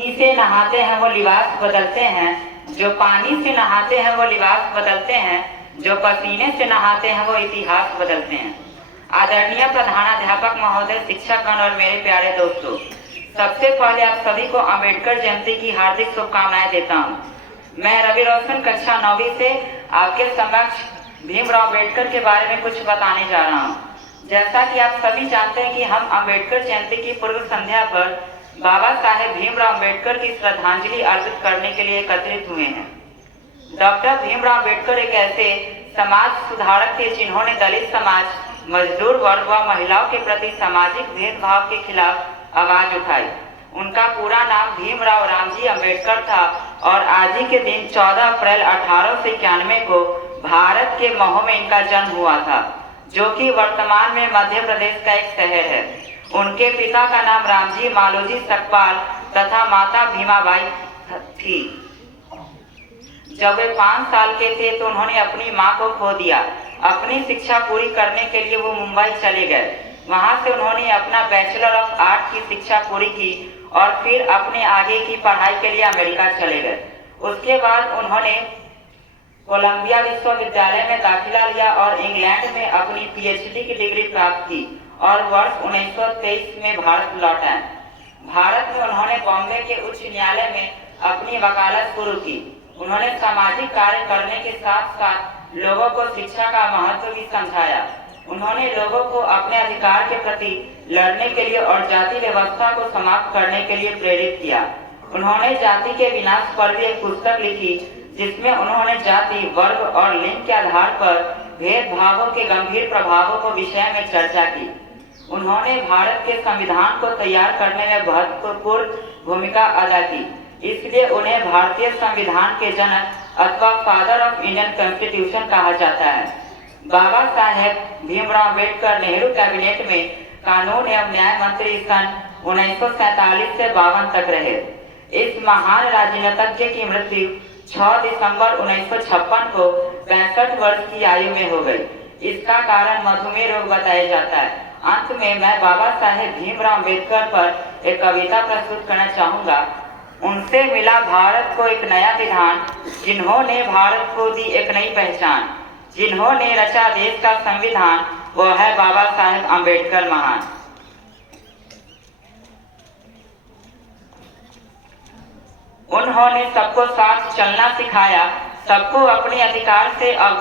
पानी से नहाते हैं वो लिबास बदलते हैं, जो पानी से नहाते हैं वो लिबास बदलते हैं, जो पसीने से नहाते हैं वो इतिहास बदलते हैं। आदरणीय प्रधानाध्यापक महोदय, शिक्षकगण और मेरे प्यारे दोस्तों, सबसे पहले आप सभी को अम्बेडकर जयंती की हार्दिक शुभकामनाएं देता हूं। मैं रवि रोशन कक्षा 9वीं से आपके समक्ष भीमराव अम्बेडकर के बारे में कुछ बताने जा रहा हूं। जैसा कि आप सभी जानते हैं कि हम अम्बेडकर जयंती की पूर्व संध्या पर बाबा साहेब भीमराव अम्बेडकर की श्रद्धांजलि अर्पित करने के लिए एकत्रित हुए हैं। डॉक्टर भीमराव अम्बेडकर एक ऐसे समाज सुधारक थे जिन्होंने दलित समाज, मजदूर वर्ग व महिलाओं के प्रति सामाजिक भेदभाव के खिलाफ आवाज उठाई। उनका पूरा नाम भीमराव रामजी अम्बेडकर था और आज ही के दिन 14 अप्रैल 1891 को भारत के मऊ में इनका जन्म हुआ था, जो कि वर्तमान में मध्य प्रदेश का एक शहर है। उनके पिता का नाम रामजी मालोजी सकपाल तथा माता भीमाबाई थी। जब वे 5 साल के थे तो उन्होंने अपनी मां को खो दिया। अपनी शिक्षा पूरी करने के लिए वो मुंबई चले गए। वहां से उन्होंने अपना बैचलर ऑफ आर्ट की शिक्षा पूरी की और फिर अपने आगे की पढ़ाई के लिए अमेरिका चले गए। उसके बाद उन्होंने कोलंबिया विश्वविद्यालय में दाखिला लिया और इंग्लैंड में अपनी पीएचडी की डिग्री प्राप्त की और वर्ष 1923 में भारत लौट आए। भारत में उन्होंने बॉम्बे के उच्च न्यायालय में अपनी वकालत शुरू की। उन्होंने सामाजिक कार्य करने के साथ साथ लोगों को शिक्षा का महत्व भी समझाया। उन्होंने लोगों को अपने अधिकार के प्रति लड़ने के लिए और जाति व्यवस्था को समाप्त करने के लिए प्रेरित किया। उन्होंने जाति के विनाश पर भी एक पुस्तक लिखी, जिसमें उन्होंने जाति, वर्ग और लिंग के आधार पर भेदभावों के गंभीर प्रभावों को विषय में चर्चा की। उन्होंने भारत के संविधान को तैयार करने में महत्वपूर्ण भूमिका अदा की, इसलिए उन्हें भारतीय संविधान के जनक अथवा फादर ऑफ इंडियन कॉन्स्टिट्यूशन कहा जाता है। बाबा साहेब भीमराव अम्बेडकर नेहरू कैबिनेट में कानून एवं न्याय मंत्री सन 1947 से 52 तक रहे। इस महान राजनीतिज्ञ की मृत्यु 6 दिसंबर 1956 को 65 वर्ष की आयु में हो गई। इसका कारण मधुमेह रोग बताया जाता है। अंत में मैं बाबा साहेब भीमराव अम्बेडकर पर एक कविता प्रस्तुत करना चाहूँगा। उनसे मिला भारत को एक नया विधान, जिन्होंने भारत को दी एक नई पहचान, जिन्होंने रचा देश का संविधान, वो है बाबा साहेब अम्बेडकर महान। उन्होंने सबको साथ चलना सिखाया, सबको अपने अधिकार से